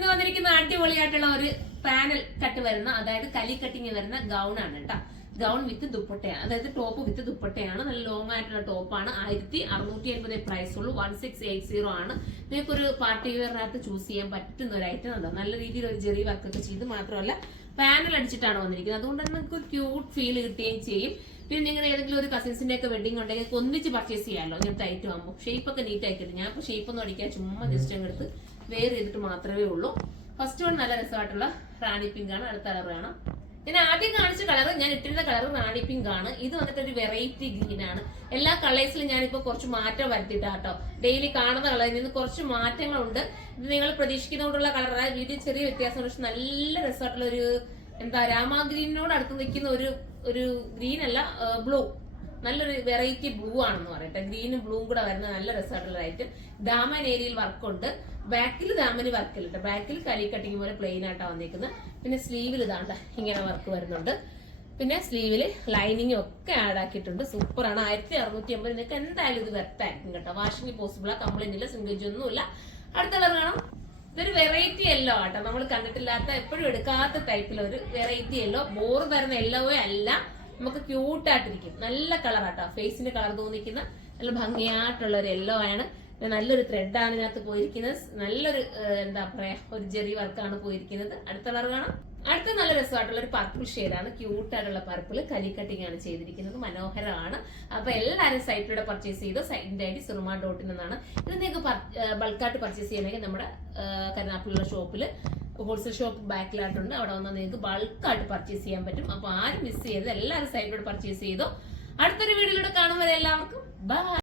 ഇന്ന് വന്നിരിക്കുന്ന അടിപൊളിയായിട്ടുള്ള ഒരു പാനൽ കട്ട് വരുന്ന, അതായത് കലി കട്ടിങ് വരുന്ന ഗൗൺ ആണ് കേട്ടോ. ഗൗൺ വിത്ത് ദുപ്പട്ടയാണ്, അതായത് ടോപ്പ് വിത്ത് ദുപ്പട്ടയാണ്. നല്ല ലോങ് ആയിട്ടുള്ള ടോപ്പാണ്. 1650 പ്രൈസ് ഉള്ളൂ. 1680 ആണ്. നിങ്ങൾക്ക് ഒരു പാർട്ടി വെയറിനകത്ത് ചൂസ് ചെയ്യാൻ പറ്റുന്ന ഒരു ഐറ്റം ഉണ്ടോ. നല്ല രീതിയിൽ ഒരു ജെറി വർക്കൊക്കെ ചെയ്ത്, മാത്രമല്ല പാനൽ അടിച്ചിട്ടാണ് വന്നിരിക്കുന്നത്. അതുകൊണ്ട് തന്നെ നിങ്ങൾക്ക് ഒരു ക്യൂട്ട് ഫീൽ കിട്ടുകയും ചെയ്യും. പിന്നെ നിങ്ങൾ ഏതെങ്കിലും ഒരു കസിൻസിന്റെ ഒക്കെ വെഡിങ് ഉണ്ടെങ്കിൽ ഒന്നിച്ച് പർച്ചേസ് ചെയ്യാമല്ലോ ഇങ്ങനത്തെ ഐറ്റം ആകുമ്പോൾ. ഷേപ്പ് ഒക്കെ നീറ്റ് ആക്കിയിട്ട് ഞാൻ ഇപ്പൊ ഷേപ്പ് ഒന്നും അടിക്കാൻ ചുമ്മാ ജസ്റ്റ് അങ്ങ് എടുത്ത് വെയർ ചെയ്തിട്ട് മാത്രമേ ഉള്ളൂ. ഫസ്റ്റ് വൺ നല്ല രസമായിട്ടുള്ള റാണി പിങ്ക് ആണ്. അടുത്ത കളർ വേണം. ഞാൻ ആദ്യം കാണിച്ച കളർ, ഞാൻ ഇട്ടിരുന്ന കളർ റാണി പിങ്ക് ആണ്. ഇത് വന്നിട്ട് ഒരു വെറൈറ്റി ഗ്രീൻ ആണ്. എല്ലാ കളേഴ്സിലും ഞാനിപ്പോ കുറച്ച് മാറ്റം വരുത്തിയിട്ടാ കേട്ടോ. ഡെയിലി കാണുന്ന കളറിൽ നിന്ന് കുറച്ച് മാറ്റങ്ങളുണ്ട്. ഇത് നിങ്ങൾ പ്രതീക്ഷിക്കുന്നതുകൊണ്ടുള്ള കളറാണ്. വീട്ടിൽ ചെറിയ വ്യത്യാസം, പക്ഷെ നല്ല രസമായിട്ടുള്ള ഒരു എന്താ രാമാ ഗ്രീനോട് അടുത്ത് നിൽക്കുന്ന ഒരു ഗ്രീൻ അല്ല, ബ്ലൂ. നല്ലൊരു വെറൈറ്റി ബ്ലൂ ആണെന്ന് പറയട്ടെ. ഗ്രീനും ബ്ലൂവും കൂടെ വരുന്ന നല്ല രസമായിട്ടുള്ള ഐറ്റം. ദാമൻ ഏരിയയിൽ വർക്കുണ്ട്. ബാക്കിൽ ദാമന് വർക്കില്ല. ബാക്കിൽ കലി കട്ടിങ് പോലെ പ്ലെയിൻ ആയിട്ടാണ് വന്നിരിക്കുന്നത്. പിന്നെ സ്ലീവിൽ ഇതാണ്ട ഇങ്ങനെ വർക്ക് വരുന്നുണ്ട്. പിന്നെ സ്ലീവില് ലൈനിങ് ഒക്കെ ആഡ് ആക്കിയിട്ടുണ്ട്. സൂപ്പറാണ്. 1650. നിങ്ങൾക്ക് എന്തായാലും ഇത് വെർത്തായിരിക്കും കേട്ടോ. വാഷിംഗ് പോസിബിൾ ആ, കംപ്ലൈന്റ് ഇല്ല, സിംഗേജ് ഒന്നുമില്ല. അടുത്ത കളർ കാണാം. ഇതൊരു വെറൈറ്റി യെല്ലോ ആട്ടോ. നമ്മൾ കണ്ടിട്ടില്ലാത്ത, എപ്പോഴും എടുക്കാത്ത ടൈപ്പിലൊരു വെറൈറ്റി യെല്ലോ. ബോർ തരുന്ന യെല്ലോവേ അല്ല, നമുക്ക് ക്യൂട്ടായിട്ടിരിക്കും. നല്ല കളറാട്ടോ. ഫേസിന്റെ കളർ തോന്നിക്കുന്ന നല്ല ഭംഗിയായിട്ടുള്ള ഒരു യെല്ലോ ആണ്. നല്ലൊരു ത്രെഡാണ് ഇതിനകത്ത് പോയിരിക്കുന്നത്. നല്ലൊരു എന്താ പറയാ, ഒരു ജെറി വർക്കാണ് പോയിരിക്കുന്നത്. അടുത്ത കളർ കാണാം. അടുത്ത നല്ല രസമായിട്ടുള്ള ഒരു പർപ്പിൾ ഷെയ്ഡാണ്. ക്യൂട്ടായിട്ടുള്ള പർപ്പിൾ കലി കട്ടിങ് ആണ് ചെയ്തിരിക്കുന്നത്. മനോഹരമാണ്. അപ്പൊ എല്ലാവരും സൈറ്റിലൂടെ പർച്ചേസ് ചെയ്തോ. സൈറ്റിന്റെ ഐഡി സുറുമ.in എന്നാണ്. ഇത് നിങ്ങൾക്ക് ബൾക്കായിട്ട് പർച്ചേസ് ചെയ്യണമെങ്കിൽ നമ്മുടെ കരുനാഗപ്പള്ളിയുള്ള ഷോപ്പിൽ, ഹോൾസെയിൽ ഷോപ്പ് ബാക്കിലായിട്ടുണ്ട്. അവിടെ വന്നാൽ നിങ്ങൾക്ക് ബൾക്കായിട്ട് പർച്ചേസ് ചെയ്യാൻ പറ്റും. അപ്പൊ ആരും മിസ് ചെയ്ത് എല്ലാവരും സൈറ്റിലൂടെ പർച്ചേസ് ചെയ്തോ. അടുത്തൊരു വീഡിയോയിലൂടെ കാണുമ്പോൾ എല്ലാവർക്കും ബൈ.